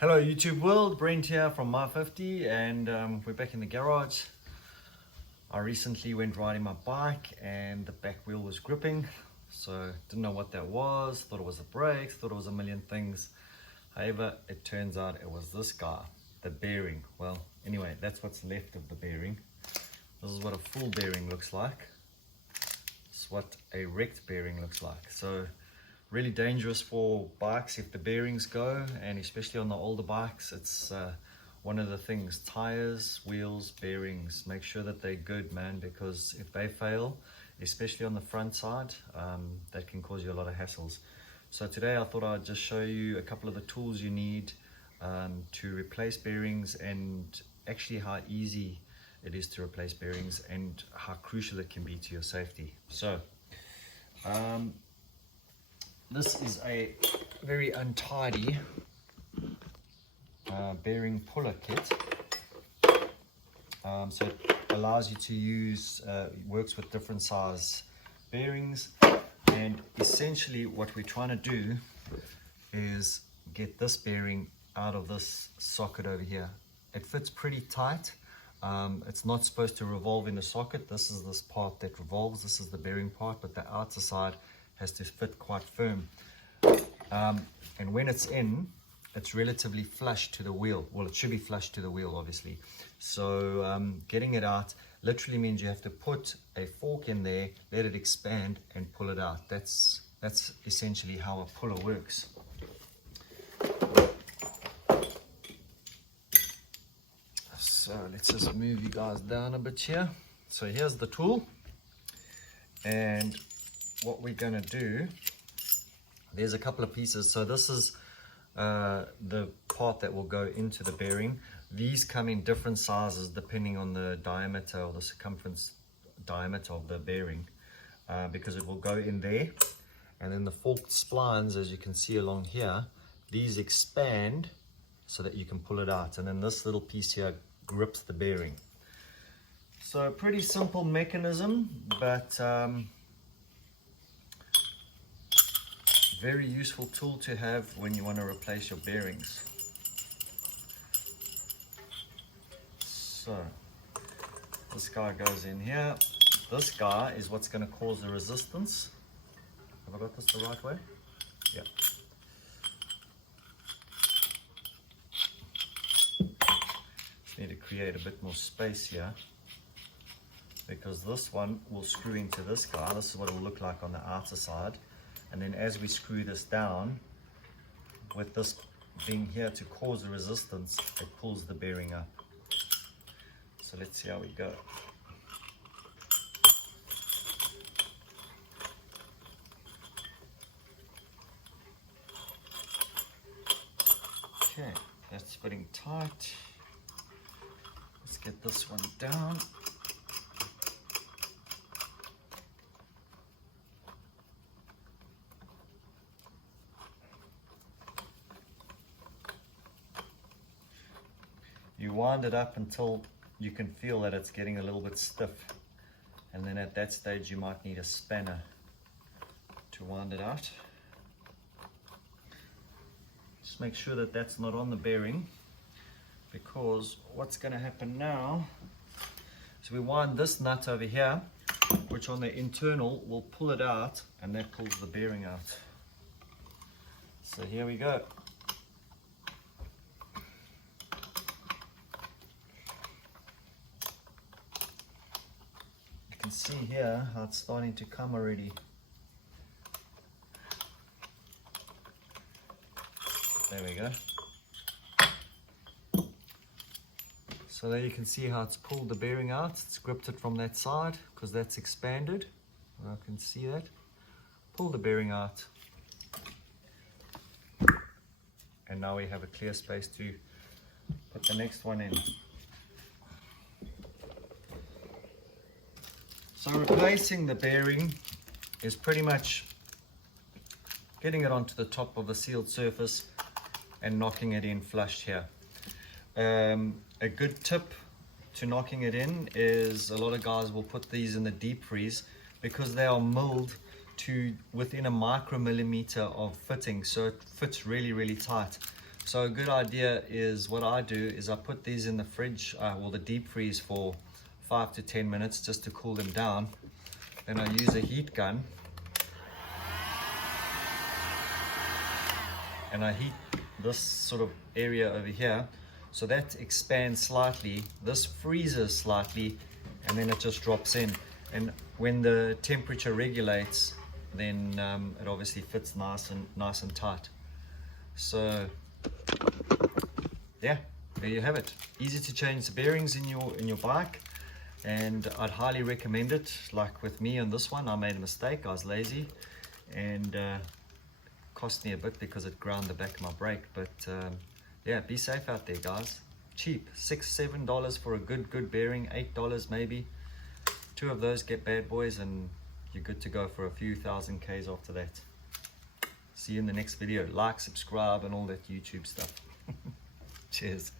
Hello YouTube world, Brent here from My 50 and we're back in the garage. I recently went riding my bike and the back wheel was gripping, so didn't know what that was, thought it was the brakes, thought it was a million things. However, it turns out it was this guy, the bearing. Well, anyway, that's what's left of the bearing. This is what a full bearing looks like. This is what a wrecked bearing looks like. So really dangerous for bikes if the bearings go, and especially on the older bikes. It's one of the things: tires, wheels, bearings. Make sure that they're good, man, because if they fail, especially on the front side, that can cause you a lot of hassles. So today I thought I'd just show you a couple of the tools you need to replace bearings, and actually how easy it is to replace bearings and how crucial it can be to your safety. So this is a very untidy bearing puller kit. So it allows you to use, works with different size bearings, and essentially what we're trying to do is get this bearing out of this socket over here. It fits pretty tight. It's not supposed to revolve in the socket. This is this part that revolves. This is the bearing part, but the outer side has to fit quite firm. And when it's in, it's relatively flush to the wheel. Well, it should be flush to the wheel, obviously. So getting it out literally means you have to put a fork in there, let it expand, and pull it out. That's essentially how a puller works. So let's just move you guys down a bit here. So here's the tool, and what we're going to do, there's a couple of pieces. So this is the part that will go into the bearing. These come in different sizes depending on the diameter or the circumference diameter of the bearing, because it will go in there. And then the forked splines, as you can see along here, these expand so that you can pull it out, and then this little piece here grips the bearing. So a pretty simple mechanism, but very useful tool to have when you want to replace your bearings. So this guy goes in here. This guy is what's going to cause the resistance. Have I got this the right way? Yeah. Just need to create a bit more space here, because this one will screw into this guy. This is what it will look like on the outer side. And then as we screw this down, with this being here to cause the resistance, it pulls the bearing up. So let's see how we go. Okay, that's fitting tight. Let's get this one down. You wind it up until you can feel that it's getting a little bit stiff, and then at that stage you might need a spanner to wind it out. Just make sure that that's not on the bearing, because what's going to happen now is we wind this nut over here, which on the internal will pull it out, and that pulls the bearing out. So here we go. You can see here how it's starting to come already. There we go. So there you can see how it's pulled the bearing out. It's gripped it from that side because that's expanded. I can see that. Pull the bearing out. And now we have a clear space to put the next one in. So replacing the bearing is pretty much getting it onto the top of a sealed surface and knocking it in flush here. A good tip to knocking it in is a lot of guys will put these in the deep freeze because they are milled to within a micromillimeter of fitting, so it fits really, really tight. So a good idea is, what I do is I put these in the fridge, or the deep freeze, for 5 to 10 minutes just to cool them down. Then I use a heat gun and I heat this sort of area over here, so that expands slightly, this freezes slightly, and then it just drops in. And when the temperature regulates, then it obviously fits nice and tight. So yeah, there you have it. Easy to change the bearings in your bike, and I'd highly recommend it. Like with me on this one, I made a mistake, I was lazy, and cost me a bit because it ground the back of my brake. But yeah, be safe out there, guys. Cheap, $6-7 for a good bearing, $8 maybe. 2 of those get bad boys and you're good to go for a few thousand Ks after that. See you in the next video. Like, subscribe, and all that YouTube stuff. Cheers.